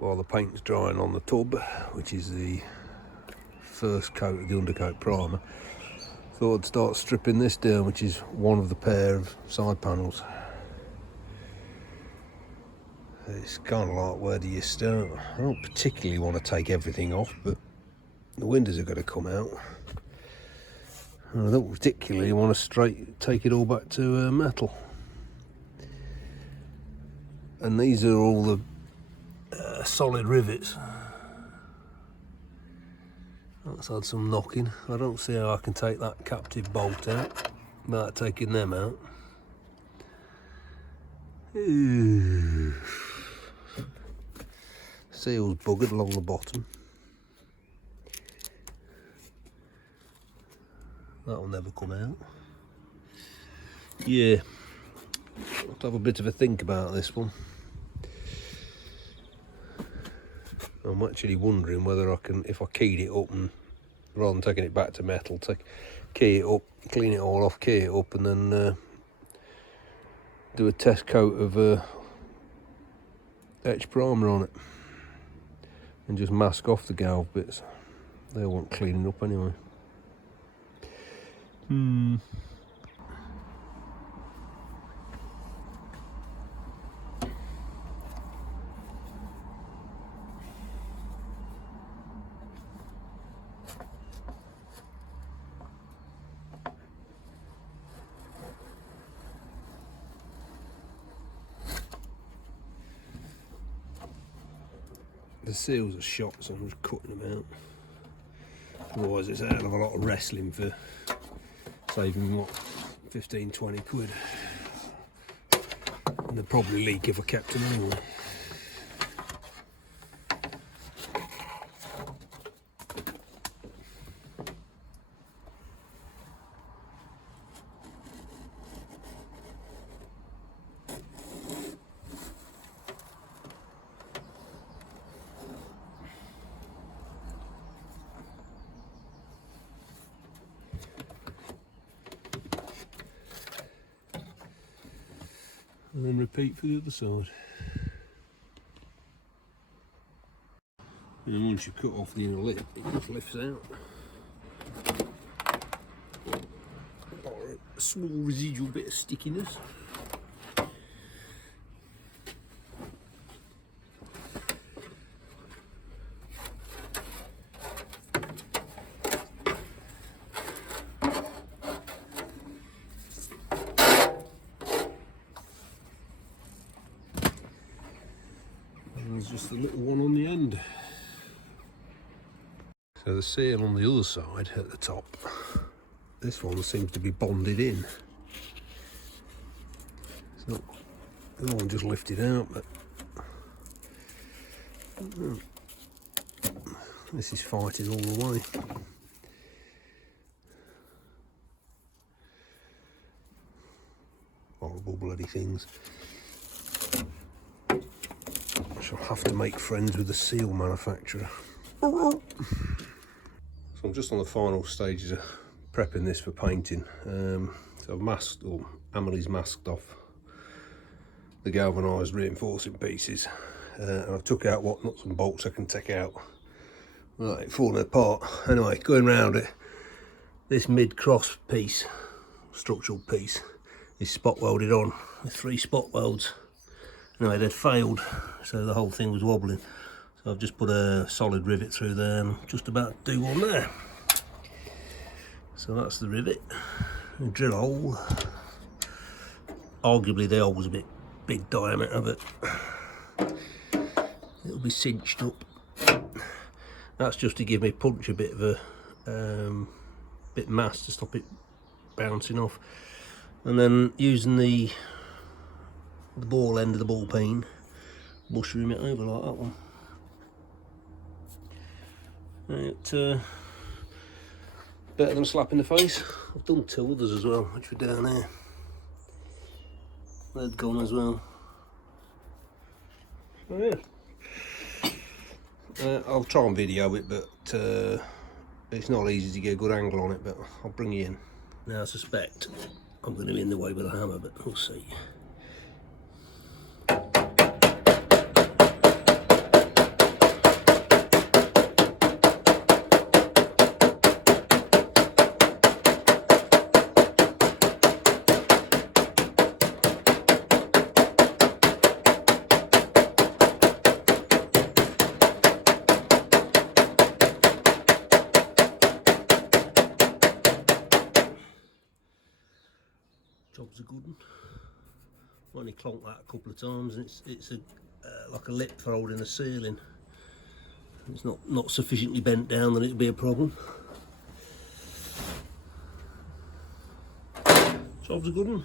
while the paint's drying on the tub, which is the first coat of the undercoat primer. Thought I'd start stripping this down, which is one of the pair of side panels. It's kind of like, where do you start? I don't particularly want to take everything off, but the windows are going to come out. And I don't particularly want to take it all back to metal. And these are all the solid rivets. That's had some knocking. I don't see how I can take that captive bolt out without taking them out. Ooh. Seal's buggered along the bottom. That'll never come out. Yeah, I'll have to have a bit of a think about this one. I'm actually wondering whether I can, if I keyed it up and rather than taking it back to metal, key it up, clean it all off, key it up, and then do a test coat of etch primer on it and just mask off the galv bits. They won't cleaning up anyway. The seals are shot, so I'm just cutting them out. Otherwise it's a hell of a lot of wrestling for saving, what, 15-20 quid. And they'd probably leak if I kept them anyway. And then repeat for the other side. And once you cut off the inner lip, it just lifts out. Or a small residual bit of stickiness. There's just a little one on the end. So the seal on the other side at the top, this one seems to be bonded in. It's not, the other one just lifted out, but this is fighting all the way. Horrible bloody things. I'll have to make friends with the seal manufacturer. So I'm just on the final stages of prepping this for painting. So I've masked, or Amelie's masked off the galvanised reinforcing pieces, and I've took out what nuts and bolts I can take out without it falling apart. Anyway, going round it, this mid-cross piece, structural piece, is spot welded on with 3 spot welds. Anyway, they'd failed, so the whole thing was wobbling. So I've just put a solid rivet through there and just about to do one there. So that's the rivet. And drill a hole. Arguably the hole was a bit big diameter, but it'll be cinched up. That's just to give me punch a bit of a bit mass to stop it bouncing off. And then using the ball end of the ball peen, mushroom it over like that one. Better than a slap in the face. I've done 2 others as well, which were down there. They'd gone as well. So yeah. I'll try and video it, but it's not easy to get a good angle on it, but I'll bring you in. Now I suspect I'm going to be in the way with a hammer, but we'll see. wooden. I've only clonked that a couple of times, and it's a like a lip for holding the ceiling. It's not sufficiently bent down that it'd be a problem. Job's a good one.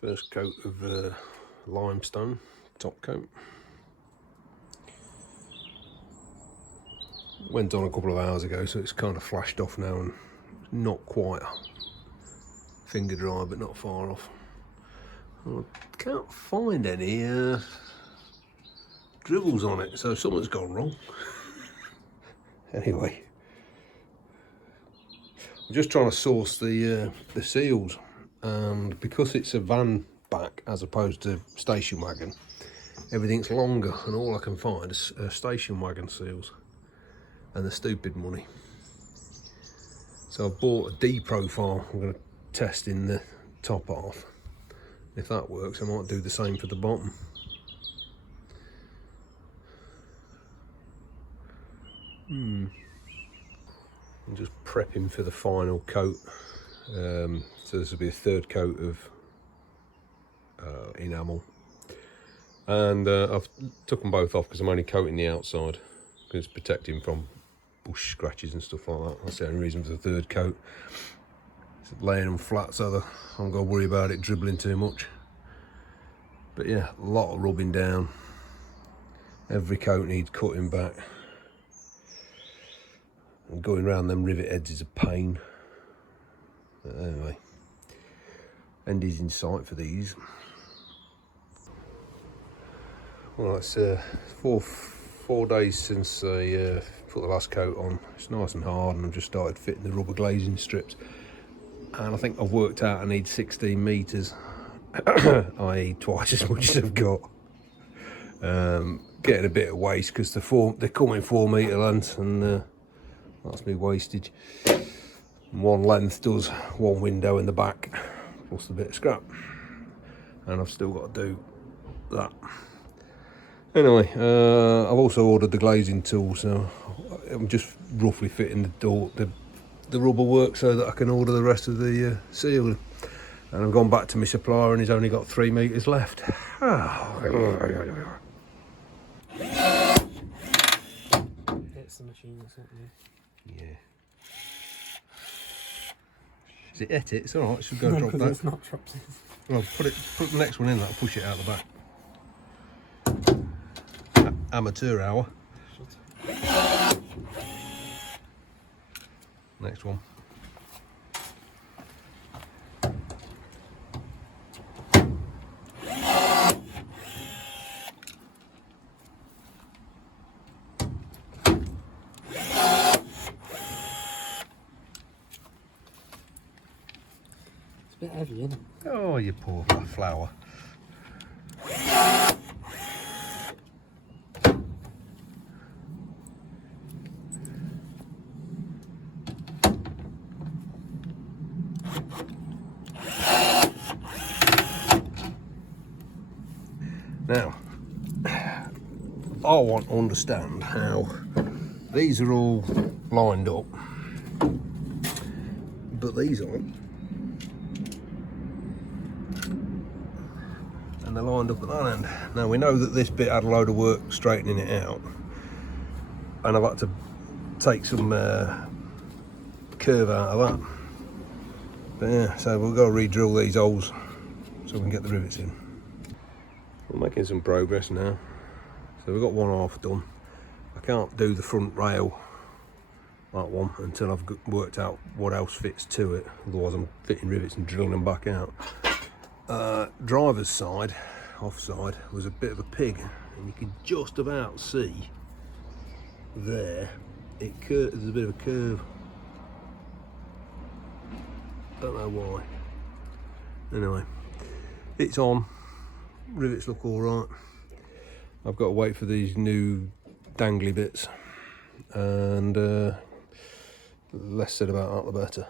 First coat of limestone, top coat. Went on a couple of hours ago, so it's kind of flashed off now and not quite finger dry, but not far off. I can't find any dribbles on it, so something's gone wrong. Anyway, I'm just trying to source the seals, and because it's a van back as opposed to station wagon, everything's longer, and all I can find is station wagon seals, and the stupid money. So I've bought a D profile. I'm going to test in the top half. If that works, I might do the same for the bottom. I'm just prepping for the final coat. So this will be a third coat of enamel, and I've took them both off because I'm only coating the outside because it's protecting from bush scratches and stuff like that. That's the only reason for the third coat. It's laying them flat so that I'm going to worry about it dribbling too much. But yeah, a lot of rubbing down. Every coat needs cutting back. And going around them rivet heads is a pain. But anyway, end is in sight for these. Well, it's 4 days since I put the last coat on. It's nice and hard, and I've just started fitting the rubber glazing strips. And I think I've worked out I need 16 metres, i.e. twice as much as I've got. Getting a bit of waste because they come in 4 metre lengths, and that's me wastage. And one length does one window in the back, plus a bit of scrap. And I've still got to do that. Anyway, I've also ordered the glazing tool, so I'm just roughly fitting the rubber work so that I can order the rest of the seal. And I've gone back to my supplier, and he's only got 3 metres left. It's the machine or something. Yeah. Is it it? It's alright, it should go No, drop because that. it's not dropped. Well, put the next one in, that'll push it out the back. Amateur hour. Next one. It's a bit heavy, isn't it? Oh, you poor flower. Now, I want to understand how these are all lined up, but these aren't. And they're lined up at that end. Now, we know that this bit had a load of work straightening it out, and I've had to take some curve out of that. But yeah, so we've got to re-drill these holes so we can get the rivets in. We're making some progress now. So we've got one half done. I can't do the front rail, that one, until I've worked out what else fits to it. Otherwise I'm fitting rivets and drilling them back out. Driver's side, offside, was a bit of a pig, and you can just about see there, there's a bit of a curve. Don't know why. Anyway, it's on. Rivets look all right. I've got to wait for these new dangly bits, and less said about that the better.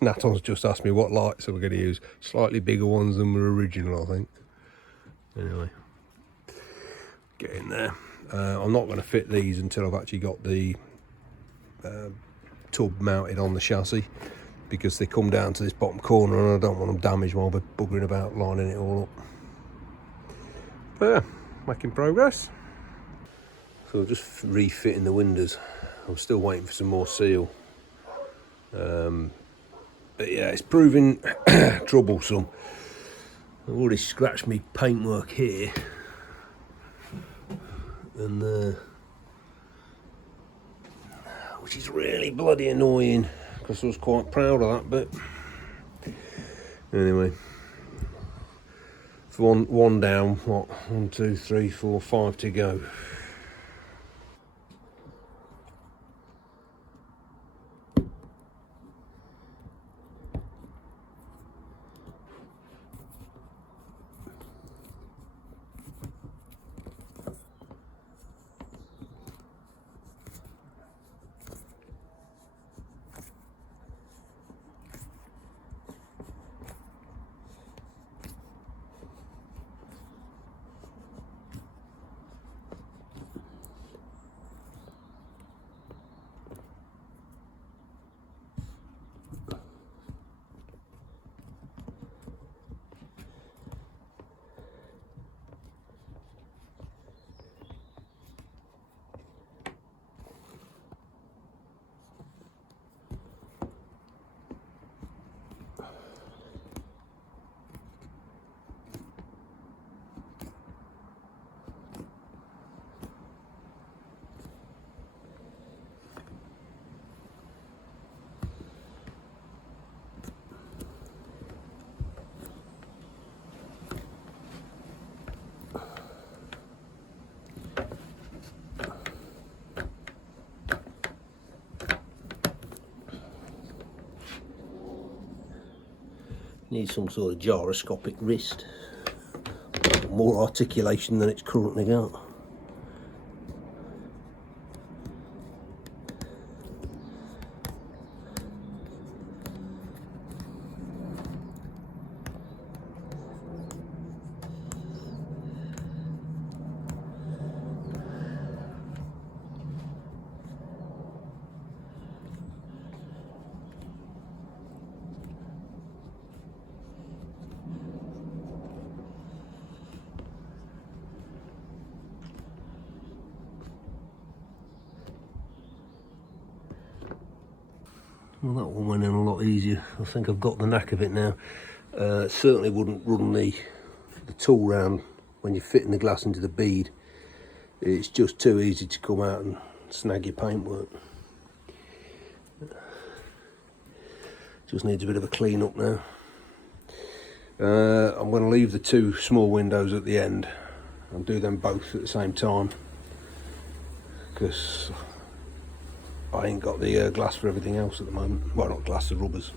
Naton's just asked me what lights are we going to use. Slightly bigger ones than were original, I think. Anyway, get in there. I'm not going to fit these until I've actually got the tub mounted on the chassis, because they come down to this bottom corner and I don't want them damaged while we're buggering about lining it all up. But yeah, making progress. So just refitting the windows. I'm still waiting for some more seal. But yeah, it's proving troublesome. I've already scratched me paintwork here, and which is really bloody annoying, because I was quite proud of that bit. Anyway, for one down, what, 1, 2, 3, 4, 5 to go. Needs some sort of gyroscopic wrist. More articulation than it's currently got. Well, that one went in a lot easier. I think I've got the knack of it now. Certainly wouldn't run the tool round when you're fitting the glass into the bead. It's just too easy to come out and snag your paintwork. Just needs a bit of a clean up now. I'm going to leave the two small windows at the end and do them both at the same time, because I ain't got the glass for everything else at the moment. Well, not glass, the rubbers.